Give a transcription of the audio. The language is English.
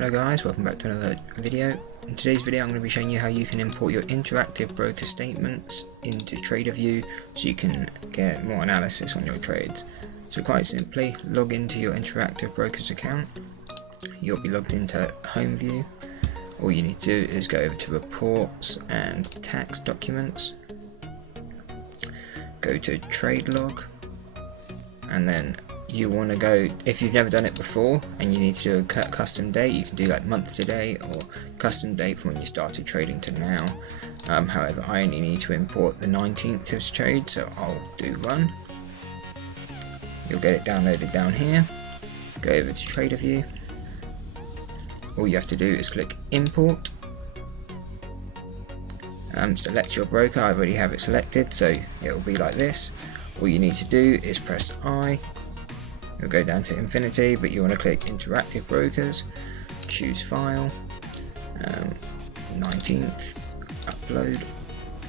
Hello guys, welcome back to another video. In today's video I'm going to be showing you how you can import your interactive broker statements into TraderVue so you can get more analysis on your trades. So quite simply, log into your interactive brokers account. You'll be logged into home view. All you need to do is go over to reports and tax documents. Go to trade log, and then you want to go, if you've never done it before and you need to do a custom date, you can do like month to day or custom date from when you started trading to now. However, I only need to import the 19th of trade, so I'll do run. You'll get it downloaded down here. Go over to TraderVue. All you have to do is click import. Select your broker. I already have it selected, so it will be like this. All you need to do is press I. You'll go down to infinity, but you want to click interactive brokers, choose file, 19th, upload.